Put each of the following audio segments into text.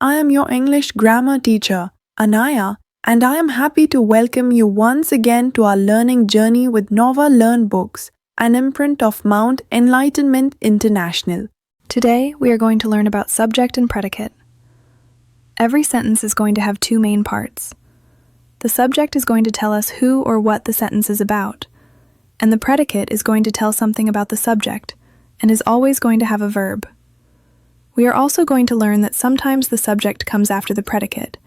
I am your English grammar teacher, Anaya, and I am happy to welcome you once again to our learning journey with Nova Learn Books, an imprint of Mount Enlightenment International. Today, we are going to learn about subject and predicate. Every sentence is going to have two main parts. The subject is going to tell us who or what the sentence is about, and the predicate is going to tell something about the subject, and is always going to have a verb. We are also going to learn that sometimes the subject comes after the predicate,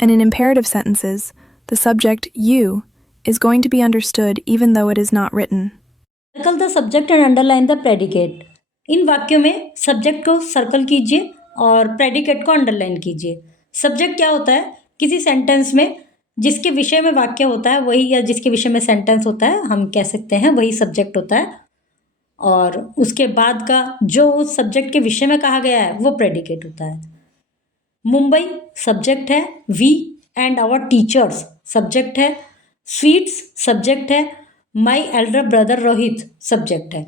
and in imperative sentences, the subject you is going to be understood even though it is not written. Circle the subject and underline the predicate. इन वाक्यों में subject को circle कीजिए और predicate को underline कीजिए। Subject क्या होता है? किसी सेंटेंस में जिसके विषय में वाक्य होता है वही, या जिसके विषय में सेंटेंस होता है, हम कह सकते हैं वही सब्जेक्ट होता है, और उसके बाद का जो उस सब्जेक्ट के विषय में कहा गया है वो प्रेडिकेट होता है। मुंबई सब्जेक्ट है, we and our teachers subject है, स्वीट्स सब्जेक्ट है, my elder brother Rohit subject है।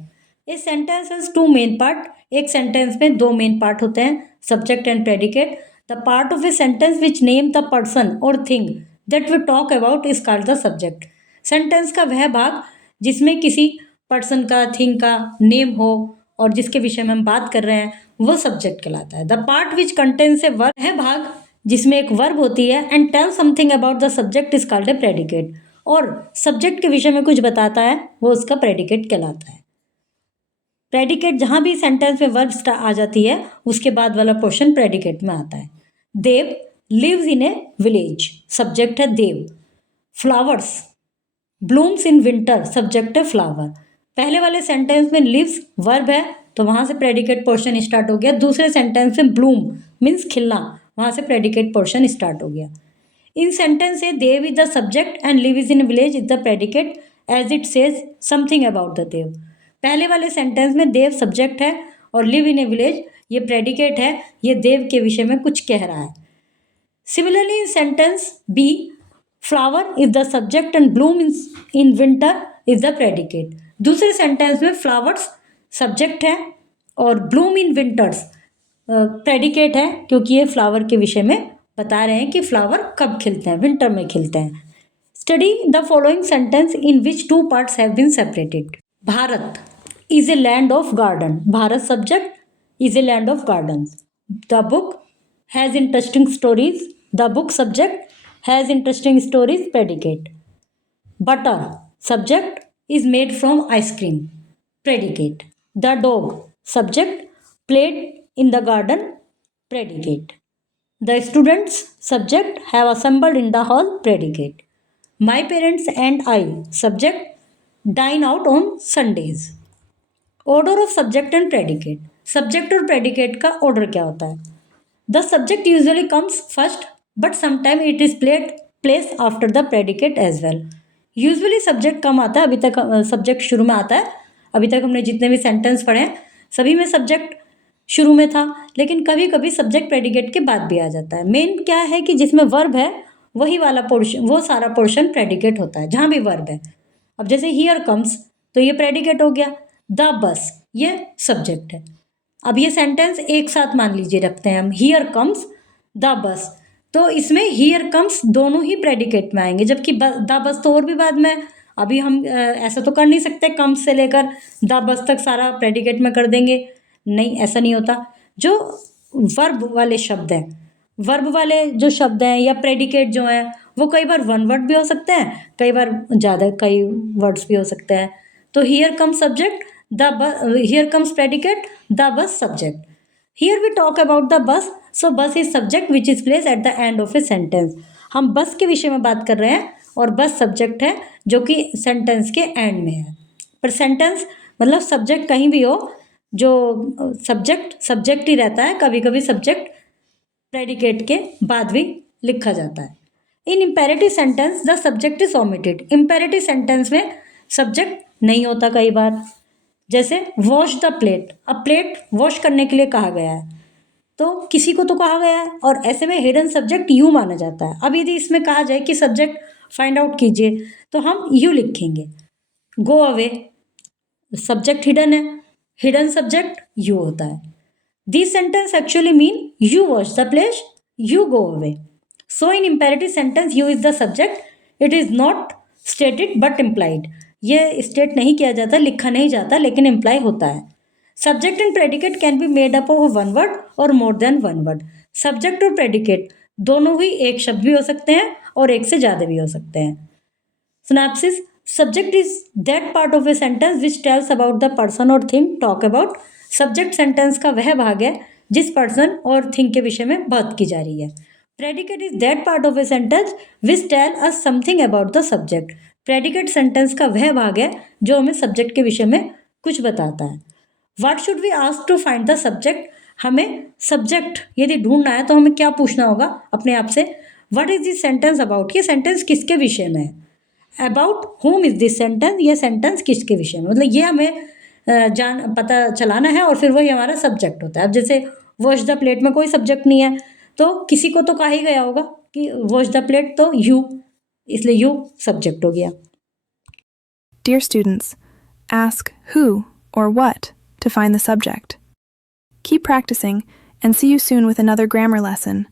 इस sentence has two main part. एक सेंटेंस में दो मेन पार्ट होते हैं, subject and predicate. The part of a sentence which name the person और thing that we talk about is called the subject. Sentence का वह भाग जिसमें किसी पर्सन का, थिंग का नेम हो और जिसके विषय में हम बात कर रहे हैं वो सब्जेक्ट कहलाता है। The part which contains a verb, है भाग जिसमें एक वर्ब होती है, and tell something about the subject is called a predicate. और सब्जेक्ट के विषय में कुछ बताता है वो उसका प्रेडिकेट कहलाता है। प्रेडिकेट जहां भी सेंटेंस में वर्ब आ जाती है उसके बाद वाला पोर्शन प्रेडिकेट में आता है। Dev lives in a village subject है Dev. Flowers blooms in winter subject है फ्लावर। पहले वाले सेंटेंस में लिव्स वर्ब है तो वहां से प्रेडिकेट पोर्शन स्टार्ट हो गया। दूसरे सेंटेंस में ब्लूम मीन्स खिलना, वहां से प्रेडिकेट पोर्शन स्टार्ट हो गया। इन सेंटेंस है Dev is the subject and live is in village is the predicate as it says something about the Dev. पहले वाले सेंटेंस में देव सब्जेक्ट है और लिव इन ए विलेज ये प्रेडिकेट है, ये देव के विषय में कुछ कह रहा है। Similarly in sentence B flower is the subject and bloom in winter is the predicate. दूसरे सेंटेंस में फ्लावर्स सब्जेक्ट है और ब्लूम इन विंटर्स प्रेडिकेट है, क्योंकि ये फ्लावर के विषय में बता रहे हैं कि फ्लावर कब खिलते हैं, विंटर में खिलते हैं। Study the following sentence in which two parts have been separated. Bharat is a land of garden, Bharat subject, is a land of garden. The book has interesting stories, the book subject, has interesting stories predicate. Butter subject is made from ice cream predicate। The dog subject played in the garden predicate। The students subject have assembled in the hall predicate। My parents and I subject dine out on Sundays। Order of subject and predicate, subject और predicate का order क्या होता है? The subject usually comes first but sometimes it is placed after the predicate as well। Usually subject कम आता है, अभी तक सब्जेक्ट शुरू में आता है। अभी तक हमने जितने भी सेंटेंस पढ़े हैं सभी में सब्जेक्ट शुरू में था, लेकिन कभी कभी सब्जेक्ट प्रेडिकेट के बाद भी आ जाता है। मेन क्या है कि जिसमें वर्ब है वही वाला पोर्शन, वो सारा पोर्शन प्रेडिकेट होता है जहाँ भी वर्ब है। अब जैसे हियर कम्स तो ये प्रेडिकेट हो गया, द बस ये सब्जेक्ट है। अब ये सेंटेंस एक साथ मान लीजिए रखते हैं हम, हियर कम्स द बस, तो इसमें हियर कम्स दोनों ही प्रेडिकेट में आएंगे, जबकि द बस तो और भी बाद में। अभी हम ऐसा तो कर नहीं सकते कम्स से लेकर द बस तक सारा प्रेडिकेट में कर देंगे, नहीं ऐसा नहीं होता। जो वर्ब वाले शब्द हैं, वर्ब वाले जो शब्द हैं या प्रेडिकेट जो हैं वो कई बार वन वर्ड भी हो सकते हैं, कई बार ज़्यादा कई वर्ड्स भी हो सकते हैं। तो here comes subject, here comes predicate, the bus subject. Here we talk about the bus, so bus is subject which is placed at the end of a sentence। हम बस के विषय में बात कर रहे हैं और बस सब्जेक्ट है जो कि सेंटेंस के एंड में है। पर सेंटेंस मतलब सब्जेक्ट कहीं भी हो, जो सब्जेक्ट ही रहता है, कभी कभी सब्जेक्ट प्रेडिकेट के बाद भी लिखा जाता है। In imperative sentence the subject is omitted. Imperative sentence में सब्जेक्ट नहीं होता कई बार, जैसे वॉश द प्लेट। अब प्लेट वॉश करने के लिए कहा गया है तो किसी को तो कहा गया है, और ऐसे में हिडन सब्जेक्ट यू माना जाता है। अब यदि इसमें कहा जाए कि सब्जेक्ट फाइंड आउट कीजिए तो हम यू लिखेंगे। गो अवे सब्जेक्ट हिडन है, हिडन सब्जेक्ट यू होता है। These sentences actually mean you watch the place, you go away. So in imperative sentence, you is the subject. It is not stated but implied. ये state नहीं किया जाता, लिखा नहीं जाता, लेकिन इम्प्लाई होता है. Subject and predicate can be made up of one word और more than one word. Subject और प्रेडिकेट दोनों ही एक शब्द भी हो सकते हैं और एक से ज़्यादा भी हो सकते हैं. Synopsis. Subject is that part of a sentence which tells about the person or thing talk about. Subject sentence का वह भाग है जिस person और thing के विषय में बात की जा रही है. Predicate is that part of a sentence which tell us something about the subject. Predicate sentence का वह भाग है जो हमें subject के विषय में कुछ बताता है. What should we ask to find the subject? हमें subject यदि ढूंढना है तो हमें क्या पूछना होगा अपने आप से? What is this sentence about? ये sentence किसके विषय में है? About home is this sentence, ये सेंटेंस किसके विषय में, मतलब ये हमें पता चलाना है और फिर वही हमारा सब्जेक्ट होता है. अब जैसे वॉश द प्लेट में कोई सब्जेक्ट नहीं है तो किसी को तो कहा ही गया होगा कि वॉश द प्लेट, तो यू, इसलिए यू सब्जेक्ट हो गया. Dear students, ask who or what to find the subject. Keep practicing and see you soon with another grammar lesson.